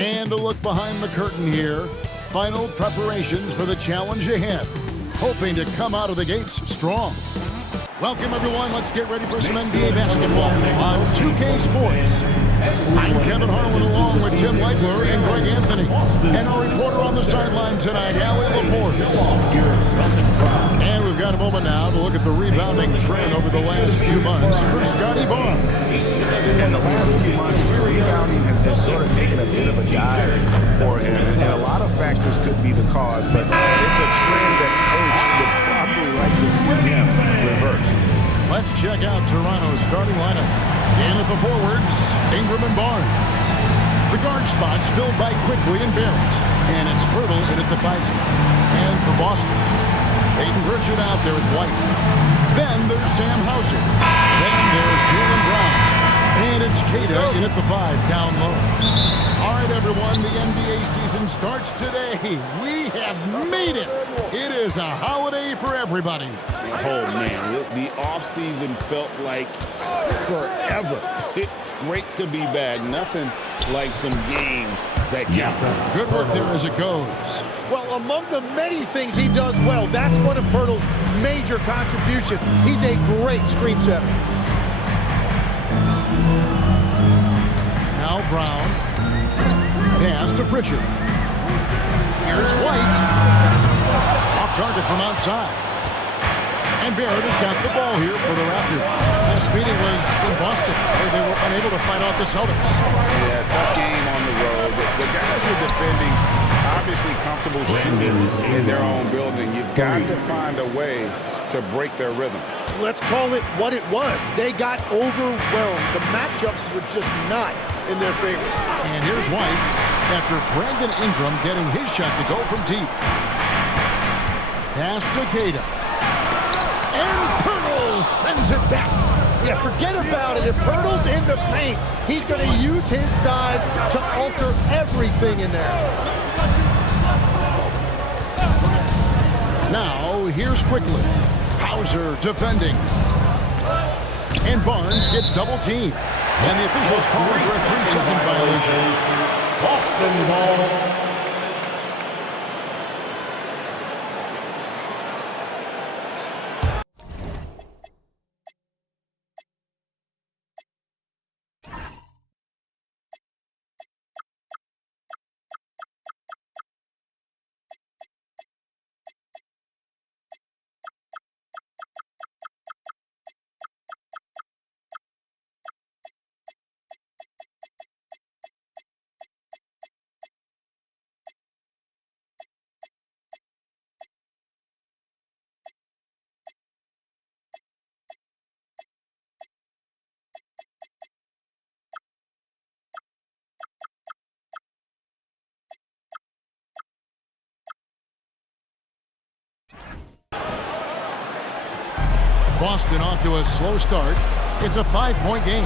And a look behind the curtain here. Final preparations for the challenge ahead. Hoping to come out of the gates strong. Welcome, everyone. Let's get ready for some NBA basketball on 2K Sports. I'm Kevin Harlan along with Tim Legler and Greg Anthony. And our reporter on the sideline tonight, Allie LaForce. And we've got a moment now to look at the rebounding trend over the last few months for Scottie Barnes. In the last few months, rebounding has sort of taken a bit of a dive for him. And a lot of factors could be the cause, but it's a trend that coach would probably like to see him reverse. Let's check out Toronto's starting lineup. In at the forwards, Ingram and Barnes. The guard spots filled by Quickly and Barrett. And it's Pirtle in at the 5 spot. And for Boston, Peyton Pritchard out there with White. Then there's Sam Hauser. Then there's Jaylen Brown. And it's Queta in at the 5 down low. All right, everyone, the NBA season starts today. We have made it. It is a holiday for everybody. Oh, man, the offseason felt like forever. It's great to be back. Nothing like some games that count. Good work there as it goes. Well, among the many things he does well, that's one of Pirtle's major contributions. He's a great screen setter. Now Brown. Pass to Pritchard. Here's White. Off target from outside. And Barrett has got the ball here for the Raptors. Last meeting was in Boston, where they were unable to fight off the Celtics. Yeah, tough game on the road. The guys are defending, obviously comfortable shooting in their own building. You've got to find a way to break their rhythm. Let's call it what it was. They got overwhelmed. The matchups were just not in their favor. And here's White after Brandon Ingram getting his shot to go from deep. Pass to Queta. And Pirtle sends it back. Yeah, forget about it. If Pirtle's in the paint, he's going to use his size to alter everything in there. Now, here's Quickly. Hauser defending. And Barnes gets double teamed. And the officials call for a 3-second violation. Boston ball. Boston off to a slow start. It's a 5-point game.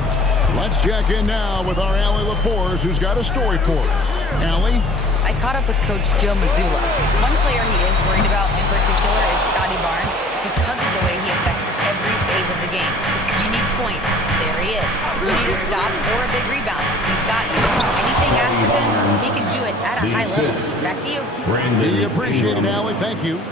Let's check in now with our Allie LaForce, who's got a story for us. Allie? I caught up with Coach Joe Mazzulla. One player he is worried about in particular is Scottie Barnes because of the way he affects every phase of the game. You need points. There he is. You need a stop or a big rebound. He's got you. Anything asked of him, he can do it at a high level. Back to you. We appreciate it, Allie. Thank you.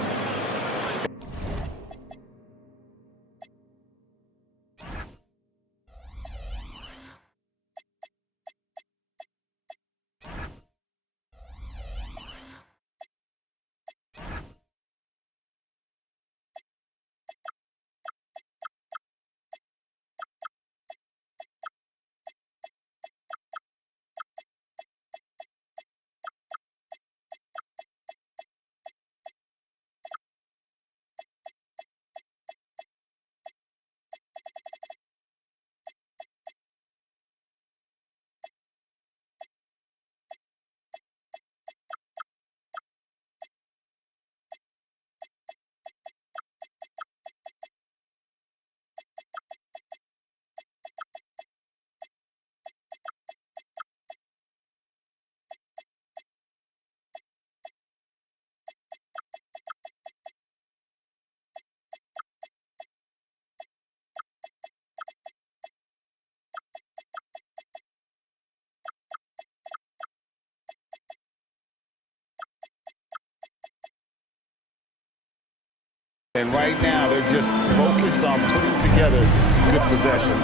And right now, they're just focused on putting together good possession.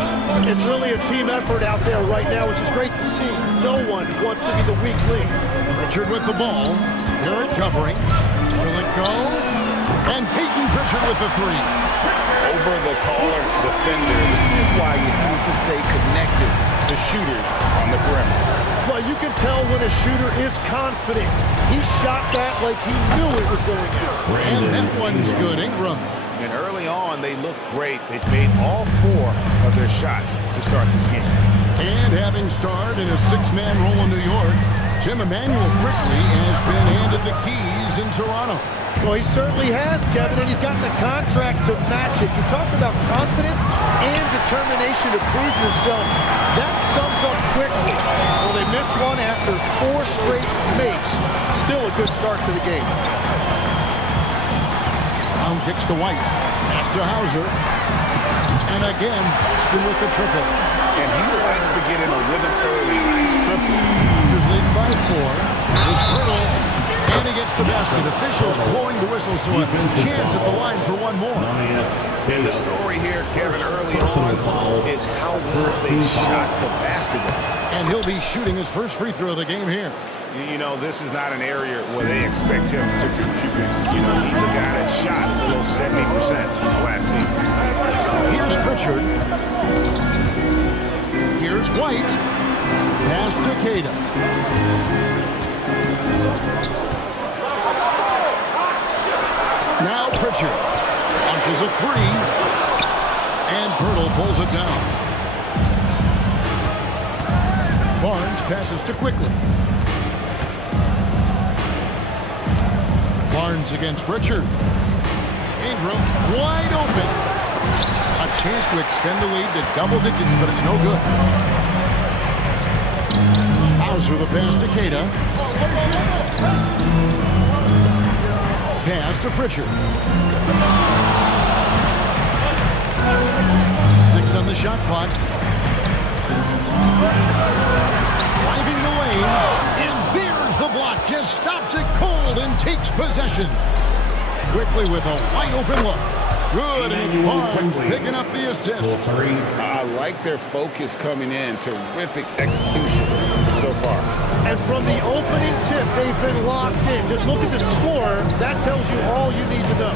It's really a team effort out there right now, which is great to see. No one wants to be the weak link. Pritchard with the ball. Garrett covering. Will it go? And Peyton Pritchard with the three. Over the taller defender, this is why you have to stay connected to shooters on the perimeter. Well, you can tell when a shooter is confident. He shot that like he knew it was going to. And that one's good. Ingram. And early on, they look great. They've made all 4 of their shots to start this game. And having starred in a 6-man role in New York, Tim Emanuel quickly has been handed the keys in Toronto. Well, he certainly has, Kevin, and he's gotten the contract to match it. You talk about confidence and determination to prove yourself. That sums up quickly. Well, they missed one after 4 straight makes. Still a good start to the game. Brown kicks to White. Pass to Hauser. And again, Boston with the triple. And he likes to get in a rhythm early. Nice triple. Raptors leading by 4. Here's Brittle. And he gets the basket. Officials blowing the whistle, so a chance at the line for one more. And the story here, Kevin, early on is how well they shot the basketball. And he'll be shooting his first free throw of the game here. You know, this is not an area where they expect him to contribute. You know, he's a guy that shot below 70% last season. Here's Pritchard. Here's White. Pass to Queta. Now Pritchard launches a 3. And Pirtle pulls it down. Barnes passes to Quickly. Barnes against Pritchard. Ingram wide open. A chance to extend the lead to double digits, but it's no good. Hauser the pass to Queta. Pass to Pritchard. 6 on the shot clock. Driving the lane. And there's the block. Just stops it cold and takes possession. Quickly with a wide open look. Good, and it's Barnes picking up the assist. I like their focus coming in. Terrific execution so far. And from the opening tip, they've been locked in. Just look at the score. That tells you all you need to know.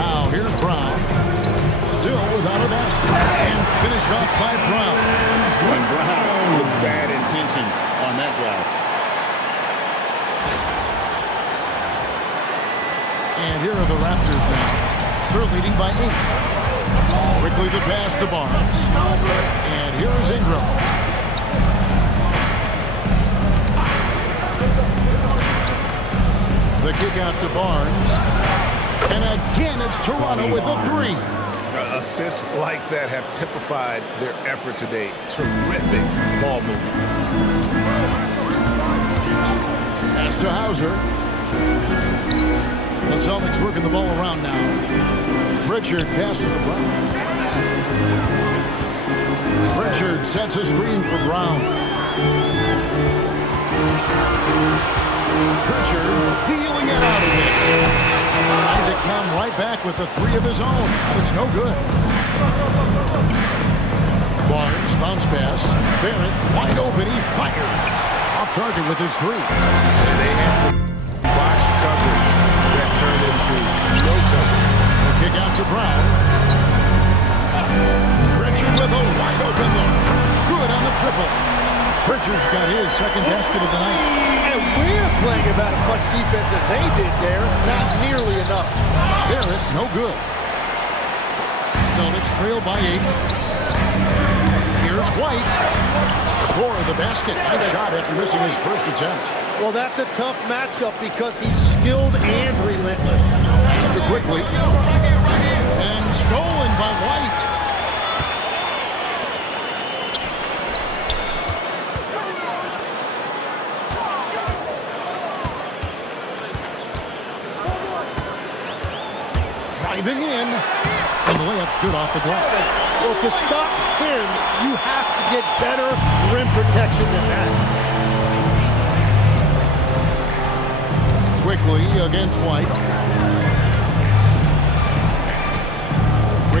Now, here's Brown. Still without a basket. And finished off by Brown. And Brown with bad intentions on that drive. And here are the Raptors now. They're leading by 8. Quickly the pass to Barnes. And here is Ingram. The kick out to Barnes. And again, it's Toronto with a 3. Assists like that have typified their effort today. Terrific ball movement. Pass to Hauser. The Celtics working the ball around now. Pritchard passes to Brown. Pritchard sets a screen for Brown. Pritchard feeling it out of it. Trying to come right back with the 3 of his own. But it's no good. Barnes, bounce pass. Barrett, wide open. He fires. Off target with his 3. And they had some botched coverage that turned into no coverage. The kick out to Brown. Pritchard with a wide open look. Good on the triple. Pritchard's got his second basket of the night. And we're playing about as much defense as they did there. Not nearly enough. Barrett, no good. Celtics trail by 8. Here's White. Score of the basket. Nice shot after missing his first attempt. Well, that's a tough matchup because he's skilled and relentless. Pass to Quickly. And stolen by White. Driving in. And the layup's good off the glass. Well, to stop him, you have to get better rim protection than that. Quickly against White.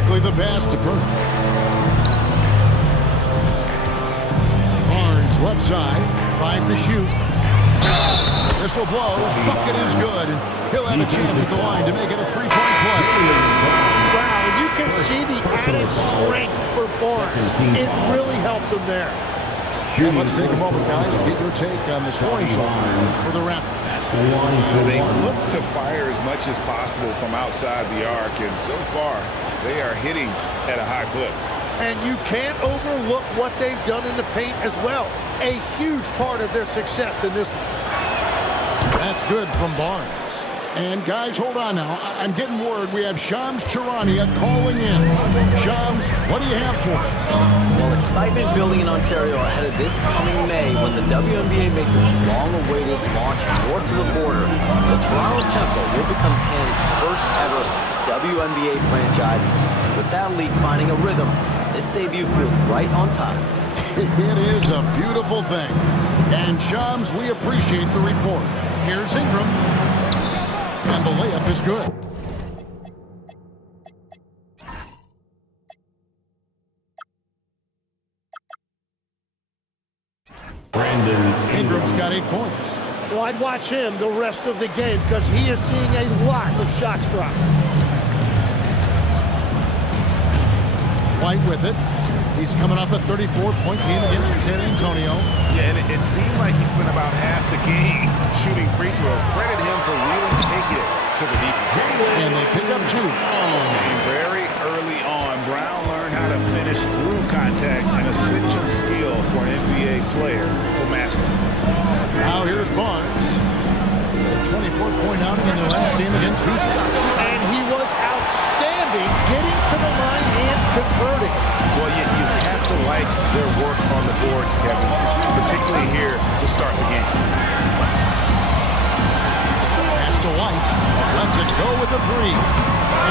Quickly the pass to Purtle. Barnes left side, 5 to shoot. Whistle blows, bucket is good, and he'll have a chance at the line to make it a three-point play. Wow, you can see the added strength for Barnes. It really helped him there. And let's take a moment, guys, to get your take on the scoring so far for the Raptors. They look to fire as much as possible from outside the arc, and so far they are hitting at a high clip. And you can't overlook what they've done in the paint as well. A huge part of their success in this one. That's good from Barnes. And guys, hold on now. I'm getting word we have Shams Charania calling in. Shams, what do you have for us? Well, excitement building in Ontario ahead of this coming May when the WNBA makes its long-awaited launch north of the border. The Toronto Tempo will become Canada's first ever WNBA franchise. And with that league finding a rhythm, this debut feels right on time. It is a beautiful thing. And Shams, we appreciate the report. Here's Ingram. And the layup is good. Brandon Ingram's got 8 points. Well, I'd watch him the rest of the game because he is seeing a lot of shots drop. White with it. He's coming off a 34-point game against San Antonio. Yeah, and it seemed like he spent about half the game shooting free throws. Credit him for really taking it to the defense. And they pick up 2. And very early on, Brown learned how to finish through contact, an essential skill for an NBA player to master. Now here's Barnes. A 24-point outing in their last game against Houston. And he was outstanding getting to the line and converting. Well, you have to like their work on the boards, Kevin, particularly here to start the game. Pass to White. Lets it go with the 3.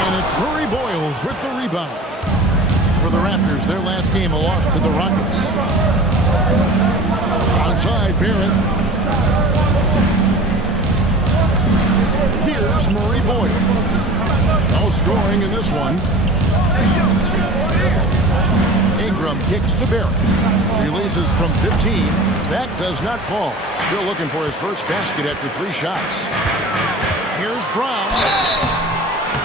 And it's Murray Boyles with the rebound. For the Raptors, their last game a loss to the Rockets. Outside, Barrett. Here's Murray Boyle. No scoring in this one. Ingram kicks to Barrett. Releases from 15. That does not fall. Still looking for his first basket after 3 shots. Here's Brown.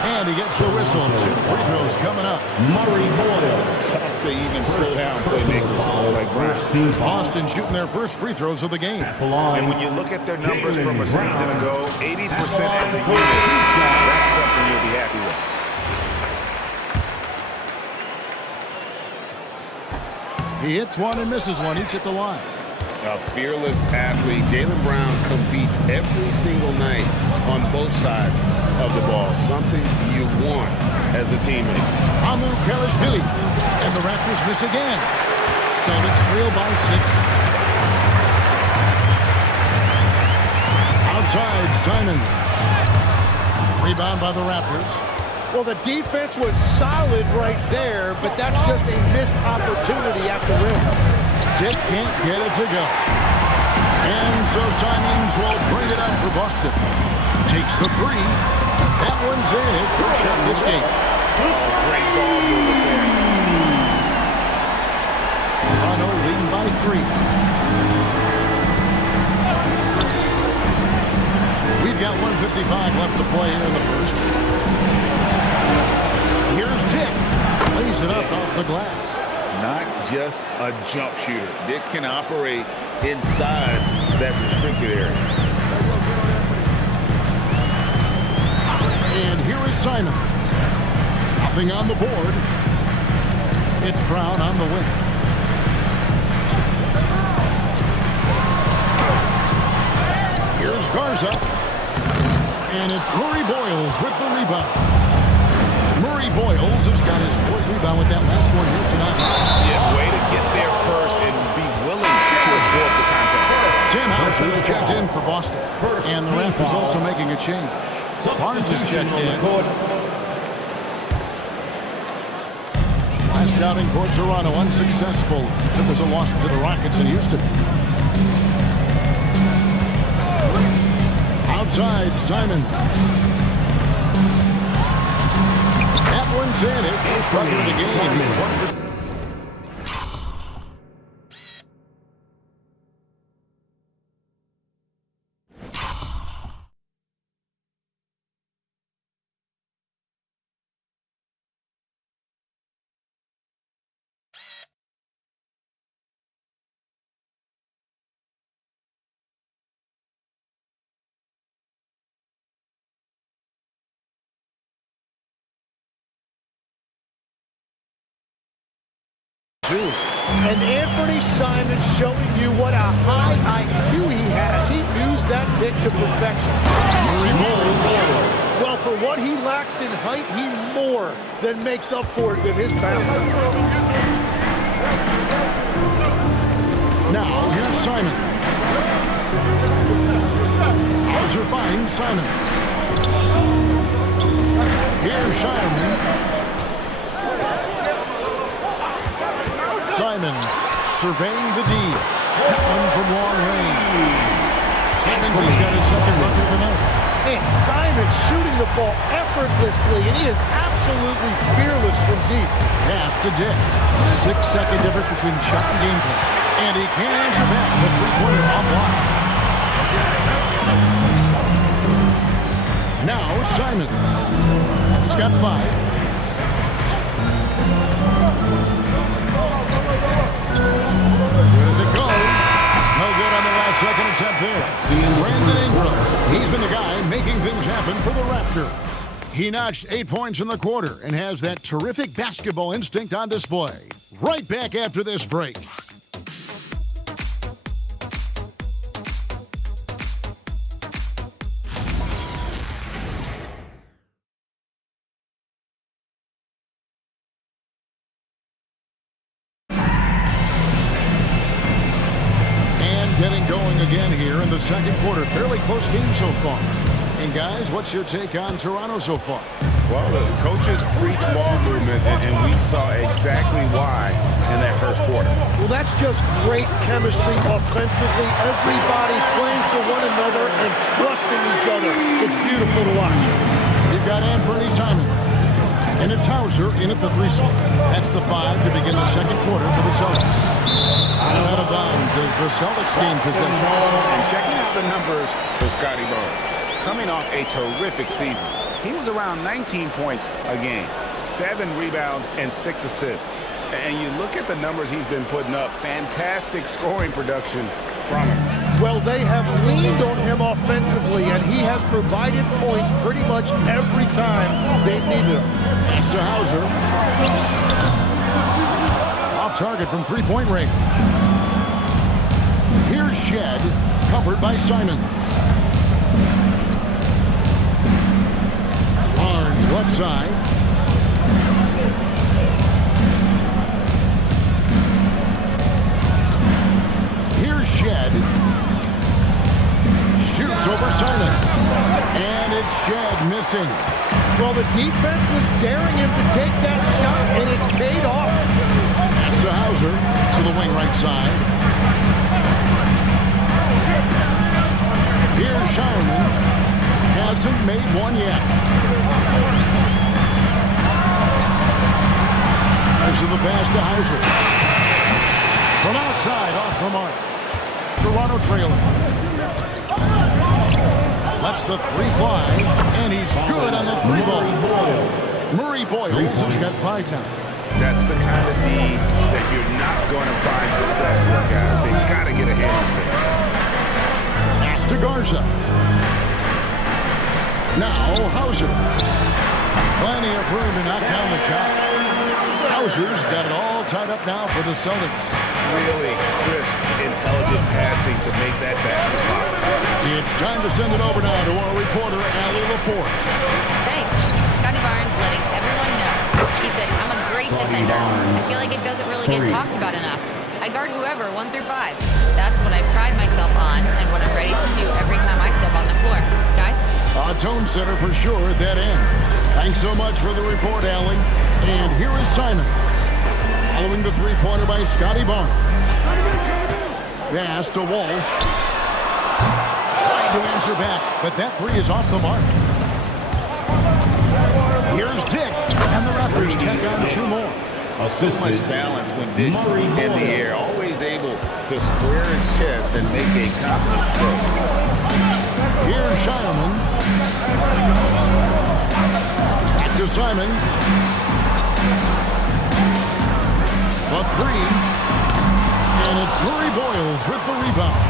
And he gets the whistle. 2 free throws coming up. Murray Boyle. Tough to even slow down playmakers like Brown. Boston shooting their first free throws of the game. And when you look at their numbers from a season ago, 80% as a unit, that's something you'll be happy with. He hits one and misses one, each at the line. A fearless athlete. Jaylen Brown competes every single night on both sides of the ball. Something you want as a teammate. Amu Kelishvili. And the Raptors miss again. Celtics trail by 6. Outside, Simon. Rebound by the Raptors. Well, the defense was solid right there, but that's just a missed opportunity at the rim. Dick can't get it to go. And so Simons will bring it up for Boston. Takes the 3. That one's in. His first shot this game. Oh, great ball movement there. Toronto leading by 3. We've got 1:55 left to play here in the first. Here's Dick. Lays it up off the glass. Not just a jump shooter. Dick can operate inside that restricted area. And here is Simon. Nothing on the board. It's Brown on the wing. Here's Garza. And it's Murray Boyles with the rebound. Murray Boyles has got his 4th rebound with that last one here tonight. Yeah, way to get there first and be willing to absorb the contact. Sam Hauser's checked in for Boston. And the Raptors also making a change. Barnes is checked in. Last outing for Toronto, unsuccessful. It was a loss to the Rockets in Houston. Outside, Simon. That 110, his first bucket of the game. He's 1 for... And Anthony Simon showing you what a high IQ he has. He used that pick to perfection. Well, for what he lacks in height, he more than makes up for it with his bounce. Now, here's Simon. Hauser finds Simon. Here's Simon. Simons surveying the D. That one from long range. Simons has got his second bucket of the night. And Simon shooting the ball effortlessly, and he is absolutely fearless from deep. Pass to Dick. 6-second difference between shot and game play. And he can't answer back the three-pointer offline. Now Simon. He's got 5. Good as it goes. No good on the last second attempt there. Brandon Ingram. He's been the guy making things happen for the Raptor. He notched 8 points in the quarter and has that terrific basketball instinct on display. Right back after this break. Getting going again here in the second quarter. Fairly close game so far. And guys, what's your take on Toronto so far? Well, the coaches preach ball movement, and we saw exactly why in that first quarter. Well, that's just great chemistry offensively. Everybody playing for one another and trusting each other. It's beautiful to watch. You've got Anthony Simon. And it's Hauser in at the 3 slot. That's the 5 to begin the second quarter for the Celtics. And out of bounds as the Celtics gain possession. And checking out the numbers for Scotty Barnes. Coming off a terrific season. He was around 19 points a game, 7 rebounds, and 6 assists. And you look at the numbers he's been putting up, fantastic scoring production from him. Well, they have leaned on him offensively, and he has provided points pretty much every time they've needed him. Pass to Hauser. Off target from three-point range. Here's Shed, covered by Simon. Barnes, left side. Here's Shed. Shoots over Simon. And it's Shed missing. Well, the defense was daring him to take that shot, and it paid off. That's to Hauser to the wing right side. Here's Schauerman. Hasn't made one yet. There's the pass to Hauser. From outside, off the mark. Toronto trailing. Lets the 3 fly, and he's good on the 3 ball. Murray Boyles has got 5 now. That's the kind of D that you're not going to find success with, guys. They've got to get a hand on it. Pass to Garza. Now Hauser. Plenty of room to knock down the shot. Hauser's got it all tied up now for the Celtics. Really crisp, intelligent passing to make that basket possible. It's time to send it over now to our reporter, Allie LaForce. Thanks. Scotty Barnes letting everyone know. He said, I'm a great defender. I feel like it doesn't really get talked about enough. I guard whoever, 1 through 5. That's what I pride myself on and what I'm ready to do every time I step on the floor. Guys? A tone setter for sure at that end. Thanks so much for the report, Allie. And here is Simon. Following the 3-pointer by Scotty Barnes. Pass to Walsh. Trying to answer back, but that 3 is off the mark. Here's Dick, and the Raptors tack on 2 more. So much balance when Dick's in the air. Always able to square his chest and make a confident stroke. Here's Shireman. Back to Simons. The 3. And it's Murray Boyles with the rebound.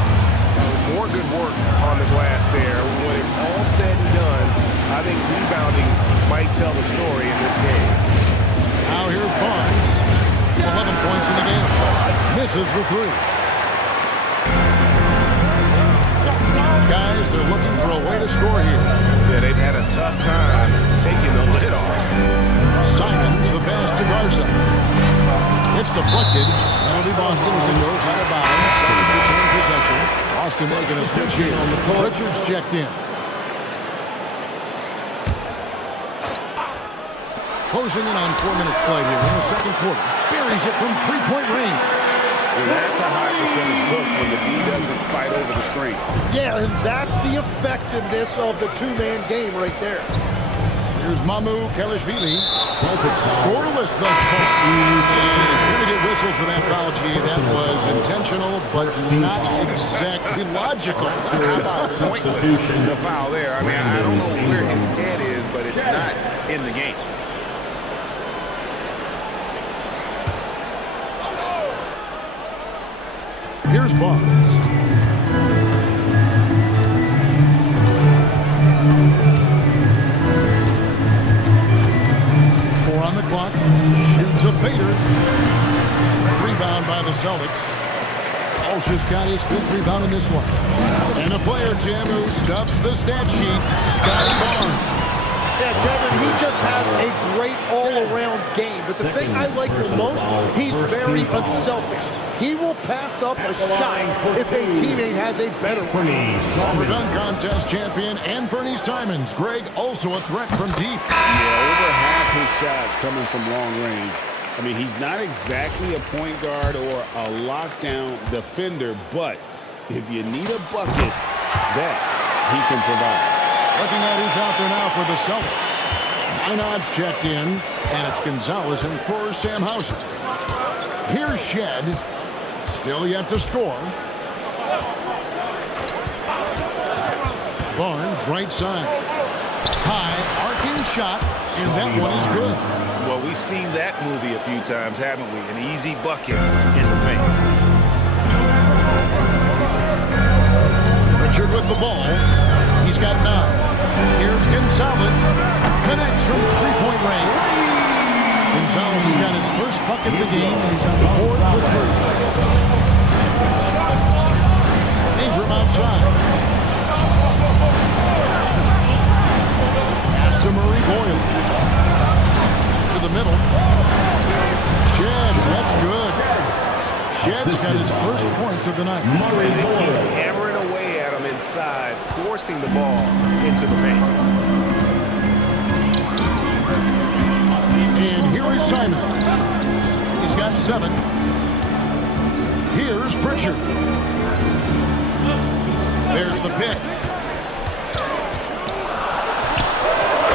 More good work on the glass there. When it's all said and done, I think rebounding might tell the story in this game. Now here's Barnes. 11 points in the game. Misses the 3. Guys, they're looking for a way to score here. Yeah, they've had a tough time taking the lid off. Simons, the pass to Garza. It's deflected. That'll be Boston as it goes out of bounds. Celtics retain possession. Boston making a switch here. Richards checked in. Closing in on 4 minutes played here in the second quarter. Buries it from 3-point range. And that's a high percentage look when the D doesn't fight over the screen. Yeah, and that's the effectiveness of the 2-man game right there. Here's Mamu Kelishvili. Scoreless thus far. And he's going to get whistled for that foul, G. That was intentional, but not exactly logical. How about pointless to foul there? I mean, I don't know where his head is, but it's not in the game. Here's Barnes. On the clock, shoots a fader. Rebound by the Celtics. Walsh has got his 5th rebound in this one. And a player, Tim, who stuffs the stat sheet, Scotty Barnes. Yeah, Kevin, he just has a great all-around game. But the thing I like the most, he's very unselfish. He will pass up a shot if a teammate has a better one. Former dunk contest champion Anthony Simons. Greg, also a threat from deep. Yeah, over half his shots coming from long range. I mean, he's not exactly a point guard or a lockdown defender, but if you need a bucket, that he can provide. Looking at who's out there now for the Celtics. Minod's checked in, and it's Gonzalez in for Sam Hauser. Here's Shed. Still yet to score. Barnes, right side. High, arcing shot, and that one is good. Well, we've seen that movie a few times, haven't we? An easy bucket in the paint. Richard with the ball. He's got 9. Here's Gonzalez. Connects from 3-point range. Gonzalez has got his first bucket of the game, and he's on the board for 3. Ingram outside. Pass to Murray Boyle. To the middle. Shed, that's good. Shed's got his first points of the night. Murray Boyle hammering away at him inside, forcing the ball into the paint. And here is Simon. He's got 7. Here's Pritchard. There's the pick.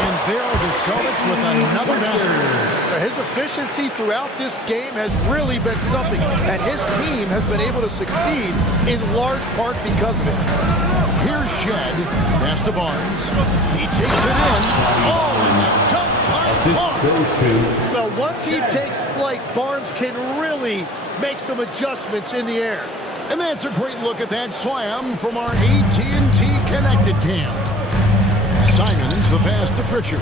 And there are the Celtics with another basket. His efficiency throughout this game has really been something, and his team has been able to succeed in large part because of it. Here's Shed. Pass to Barnes. He takes it in. Oh, and the dunk by Barnes. Now, once he takes flight, Barnes can really make some adjustments in the air. And that's a great look at that slam from our AT&T Connected Cam. Simons, the pass to Pritchard.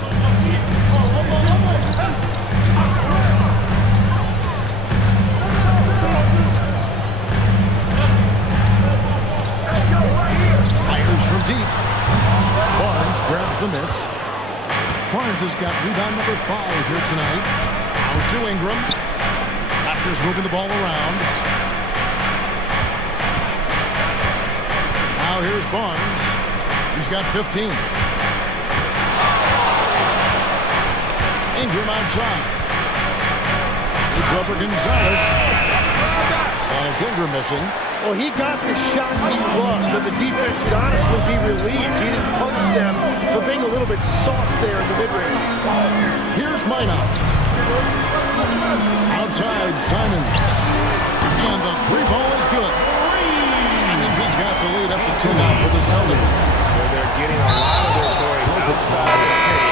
Fires from deep. Barnes grabs the miss. Barnes has got rebound number 5 here tonight. Out to Ingram. Raptors moving the ball around. Now here's Barnes. He's got 15. Ingram outside. It's over Gonzalez. And it's Ingram missing. Well, he got the shot he loves, and the defense should honestly be relieved. He didn't punish them for being a little bit soft there in the mid-range. Here's Minot. Outside, Simon. And the three ball is good. Simons has got the lead up to 2 now for the Celtics. They're getting a lot of their points outside of the paint.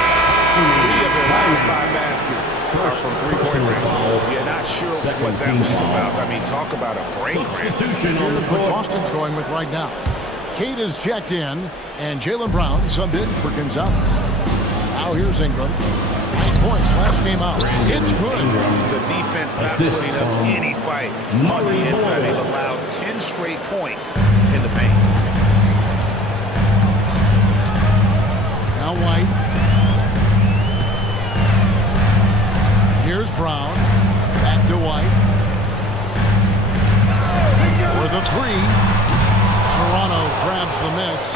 3 of their last 5 baskets are from three-point range. You're not sure what that was about. I mean, talk about a brain cramp. Here's what Boston's going with right now. Kate is checked in, and Jaylen Brown subbed in for Gonzalez. Now here's Ingram. 9 points last game out. It's good. The defense not putting up any fight on the inside. They've allowed 10 straight points in the paint. Now White. Here's Brown. Back to White. For the 3. Toronto grabs the miss.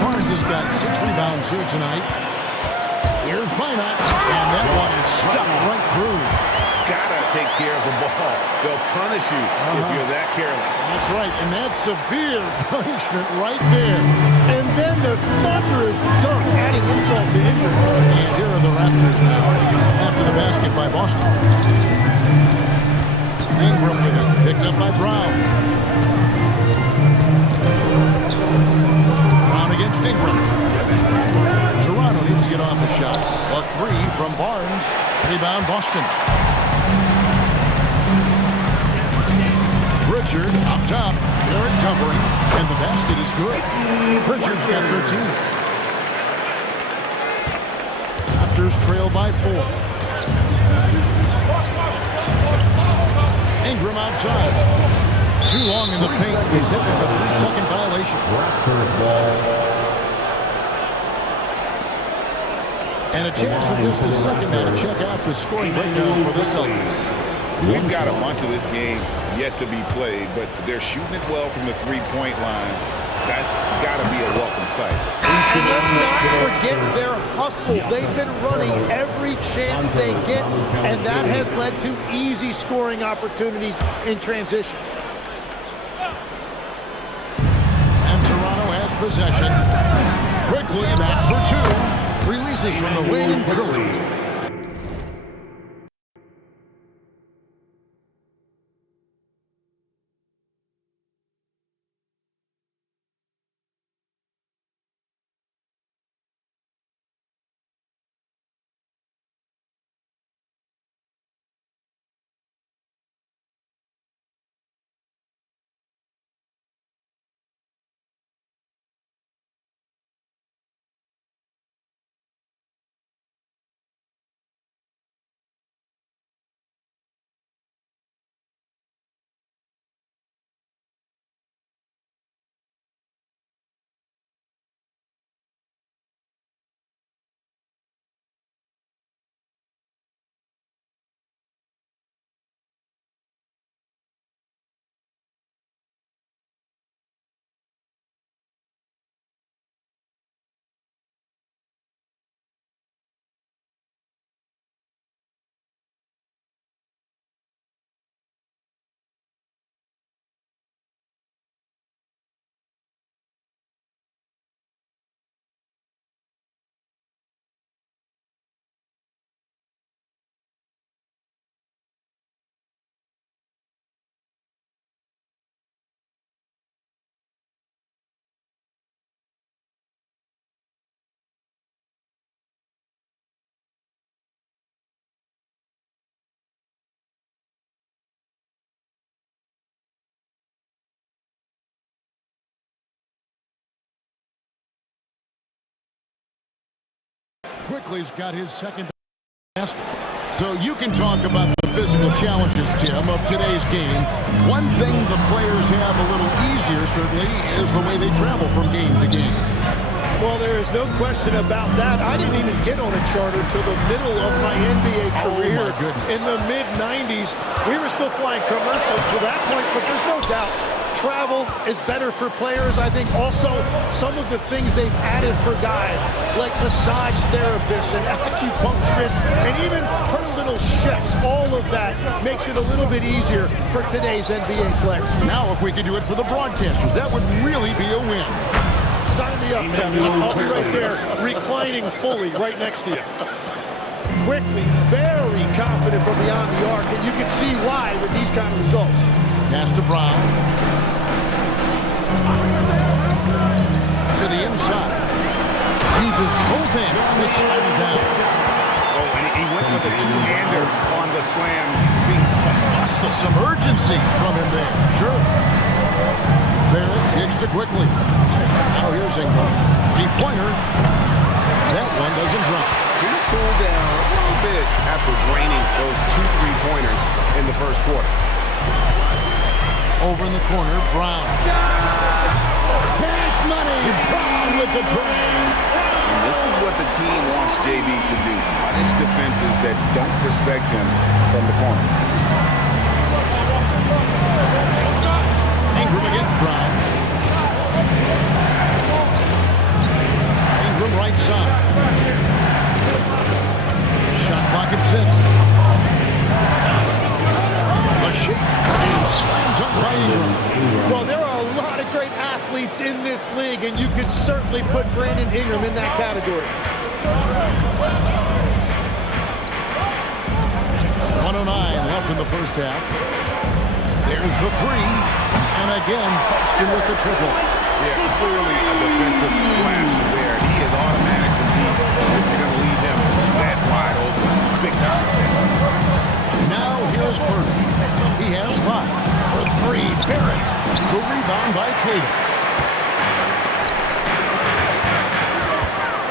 Barnes has got 6 rebounds here tonight. Here's Minot. And that one is stuffed right through. Gotta take care of the ball. They'll punish you if you're that careless. That's right, and that's severe punishment right there. And then the thunderous dunk, adding insult to injury. And here are the Raptors now, after the basket by Boston. Ingram with it, picked up by Brown. Brown against Ingram. Toronto needs to get off a shot. A 3 from Barnes. Rebound Boston. Pritchard up top. Barrett covering. And the basket is good. Pritchard's got 13. Raptors trail by 4. Ingram outside. Too long in the paint. He's hit with a 3-second violation. Raptors ball. And a chance for just a second now to check out the scoring breakdown for the Celtics. We've got a bunch of this game yet to be played, but they're shooting it well from the three-point line. That's got to be a welcome sight. And let's not forget their hustle. They've been running every chance they get, and that has led to easy scoring opportunities in transition. And Toronto has possession. Quickly, that's for 2. Releases from the wing and drills it. Quickly's got his second basket. So you can talk about the physical challenges, Tim, of today's game. One thing the players have a little easier, certainly, is the way they travel from game to game. Well, there is no question about that. I didn't even get on a charter till the middle of my NBA career. Oh, my goodness. In the mid-'90s, we were still flying commercial to that point, but there's no doubt travel is better for players. I think also some of the things they've added for guys, like massage therapists and acupuncturists and even personal chefs, all of that makes it a little bit easier for today's NBA players. Now, if we could do it for the broadcasters, that would really be a win. Sign me up, Kevin. I'll be right there, reclining fully right next to you. Quickly, very confident from beyond the arc, and you can see why with these kind of results. Pass to Brown. To the inside. Uses both hands to slam down. Oh, and he went for the two-hander on the slam. Some urgency from him there. Sure. Barrett kicks to quickly. Now here's Ingram. Three-pointer. That one doesn't drop. He's cooled down a little bit after draining those 2 3-pointers in the first quarter. Over in the corner, Brown. Cash money. Brown with the drain. And this is what the team wants JB to do. Punish defenses that don't respect him from the corner. Ingram against Brown. Ingram right side. Shot clock at 6. A shake and slam dunk by Ingram. Well, there are a lot of great athletes in this league, and you could certainly put Brandon Ingram in that category. 109 left in the first half. There's the 3. And again, Boston with the triple. Yeah, clearly a defensive lapse there. He is automatic for deep if you're going to leave him that wide open. Big time mistake. Now here's Purdy. He has 5 for 3. Barrett. The rebound by Cater.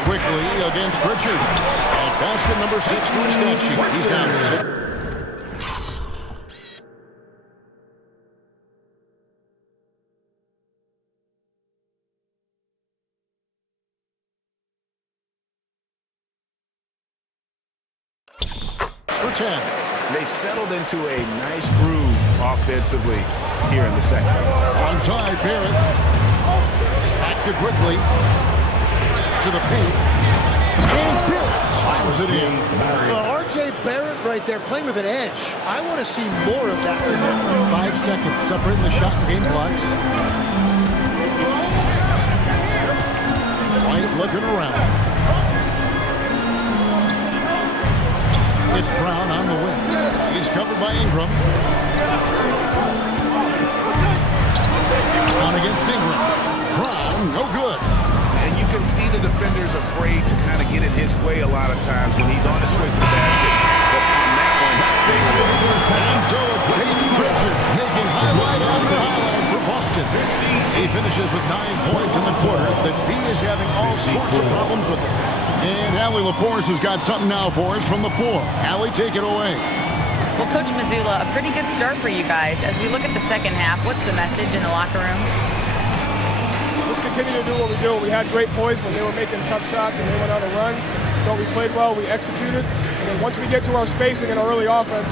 Quickly against Pritchard. And basket number 6 to his stat sheet. He's got 6. For 10. They've settled into a nice groove offensively here in the second. Onside, Barrett. Back to quickly. To the paint. And Barrett slams it in. R.J. Barrett right there playing with an edge. I want to see more of that from him. 5 seconds separating the shot and game clocks. White looking around. It's Brown on the wing. He's covered by Ingram. On against Ingram. Brown, no good. And you can see the defenders afraid to kind of get in his way a lot of times when he's on his way to the basket. But on that one, they were. And so it's Peyton Pritchard making highlight after highlight for Boston. He finishes with 9 points in the quarter. The D is having all sorts of problems with it. And Allie LaForce has got something now for us from the floor. Allie, take it away. Well, Coach Mazzulla, a pretty good start for you guys. As we look at the second half, what's the message in the locker room? Just continue to do what we do. We had great poise when they were making tough shots and they went on a run. Thought we played well, we executed. And then once we get to our spacing and our early offense,